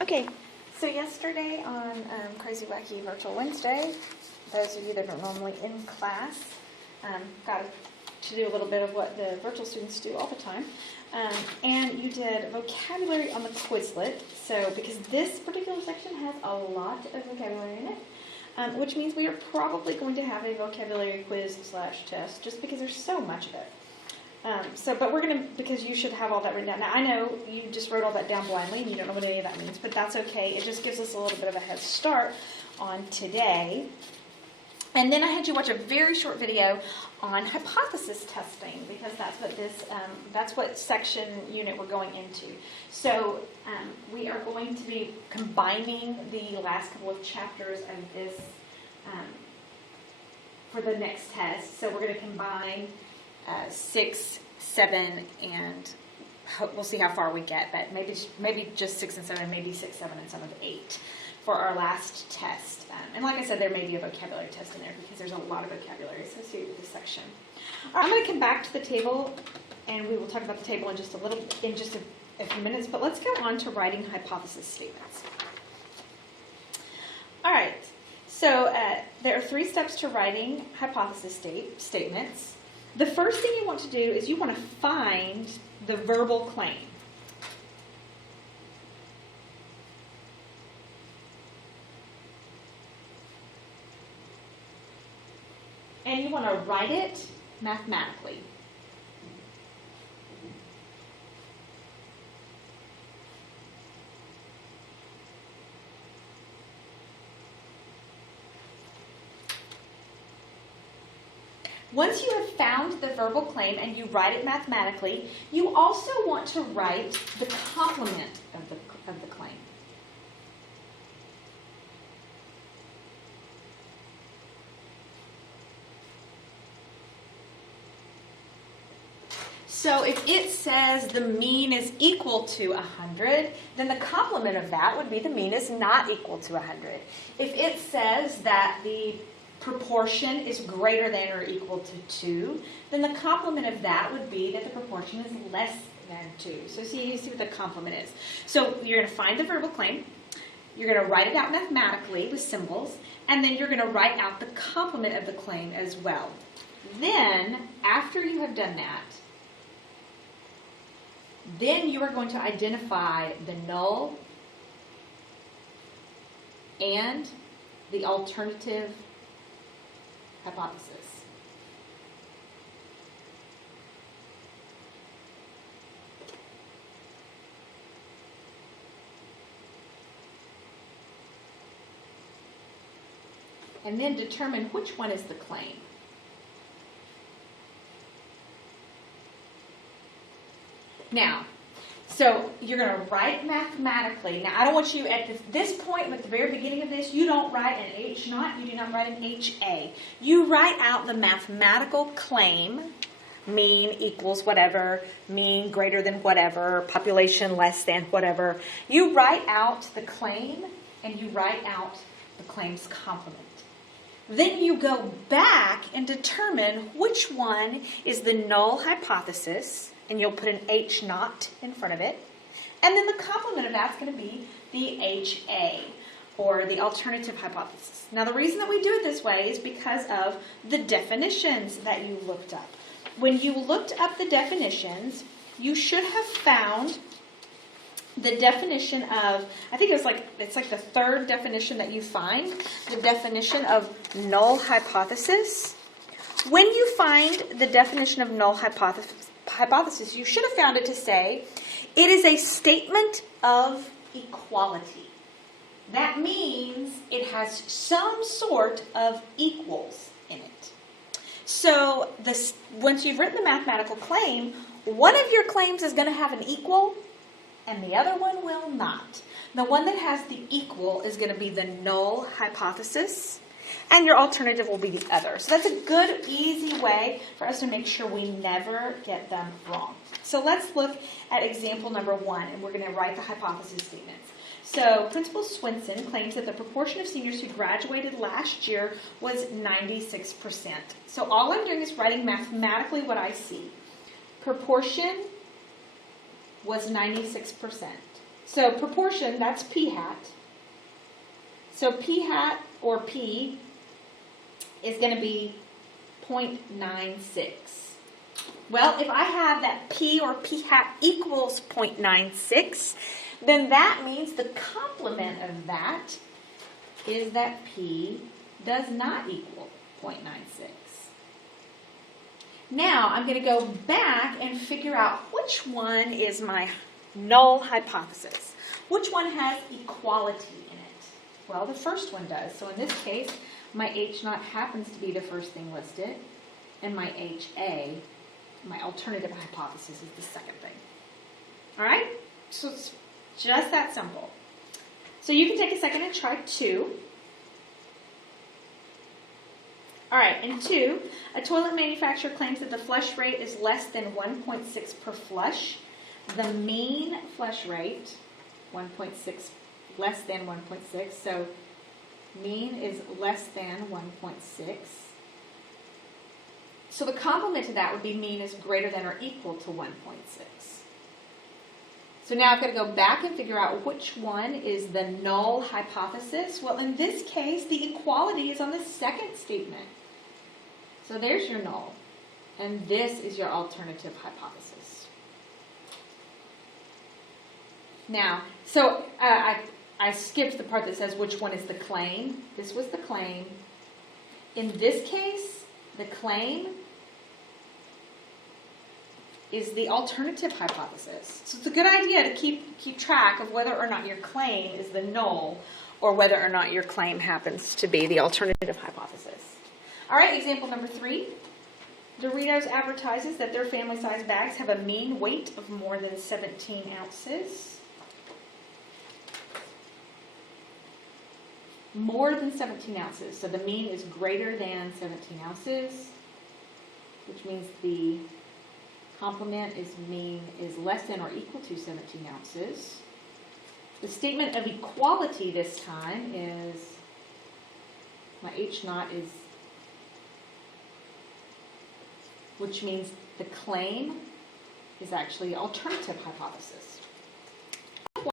Okay, so yesterday on Crazy Wacky Virtual Wednesday, those of you that are normally in class got to do a little bit of what the virtual students do all the time. And you did vocabulary on the Quizlet. So because this particular section has a lot of vocabulary in it, which means we are probably going to have a vocabulary quiz / test just because there's so much of it. But we're going to, because you should have all that written down. Now, I know you just wrote all that down blindly and you don't know what any of that means, but that's okay. It just gives us a little bit of a head start on today. And then I had you watch a very short video on hypothesis testing, because that's what section unit we're going into. So we are going to be combining the last couple of chapters of this for the next test. So we're going to combine 6, 7, and we'll see how far we get, but maybe just 6 and 7, maybe 6, 7, and some of 8 for our last test. And like I said, there may be a vocabulary test in there because there's a lot of vocabulary associated with this section. All right, I'm going to come back to the table, and we will talk about the table in just a few minutes, but let's go on to writing hypothesis statements. All right, so there are 3 steps to writing hypothesis statements. The first thing you want to do is you want to find the verbal claim. And you want to write it mathematically. Once you have found the verbal claim and you write it mathematically, you also want to write the complement of the claim. So if it says the mean is equal to 100, then the complement of that would be the mean is not equal to 100. If it says that the proportion is greater than or equal to 2, then the complement of that would be that the proportion is less than 2. So you see what the complement is. So you're going to find the verbal claim, you're going to write it out mathematically with symbols, and then you're going to write out the complement of the claim as well. Then, after you have done that, then you are going to identify the null and the alternative hypothesis. And then determine which one is the claim. Now, so you're going to write mathematically. Now, I don't want you at this point, at the very beginning of this, you don't write an H naught, you do not write an HA. You write out the mathematical claim, mean equals whatever, mean greater than whatever, population less than whatever. You write out the claim, and you write out the claim's complement. Then you go back and determine which one is the null hypothesis, and you'll put an H naught in front of it. And then the complement of that's going to be the HA, or the alternative hypothesis. Now, the reason that we do it this way is because of the definitions that you looked up. When you looked up the definitions, you should have found the definition of, I think it's like the third definition that you find, the definition of null hypothesis. When you find the definition of null hypothesis, you should have found it to say, it is a statement of equality. That means it has some sort of equals in it. So once you've written the mathematical claim, one of your claims is going to have an equal, and the other one will not. The one that has the equal is going to be the null hypothesis, and your alternative will be the other. So that's a good, easy way for us to make sure we never get them wrong. So let's look at example number 1, and we're going to write the hypothesis statements. So Principal Swinson claims that the proportion of seniors who graduated last year was 96%. So all I'm doing is writing mathematically what I see. Proportion was 96%. So proportion, that's p hat. So p hat or p is going to be 0.96. Well, if I have that p or p hat equals 0.96, then that means the complement of that is that p does not equal 0.96. Now, I'm going to go back and figure out which one is my null hypothesis. Which one has equality in it? Well, the first one does. So in this case, my H naught happens to be the first thing listed, and my HA, my alternative hypothesis, is the second thing. All right? So it's just that simple. So you can take a second and try 2. All right, in 2, a toilet manufacturer claims that the flush rate is less than 1.6 per flush. The mean flush rate, 1.6, less than 1.6, so mean is less than 1.6. So the complement to that would be mean is greater than or equal to 1.6. So now I've got to go back and figure out which one is the null hypothesis. Well, in this case, the equality is on the second statement. So there's your null, and this is your alternative hypothesis. Now, so I skipped the part that says which one is the claim. This was the claim. In this case, the claim is the alternative hypothesis. So it's a good idea to keep track of whether or not your claim is the null or whether or not your claim happens to be the alternative hypothesis. All right, example number 3. Doritos advertises that their family size bags have a mean weight of more than 17 ounces. More than 17 ounces. So the mean is greater than 17 ounces, which means the complement is mean is less than or equal to 17 ounces. The statement of equality this time is my H naught is, which means the claim is actually alternative hypothesis.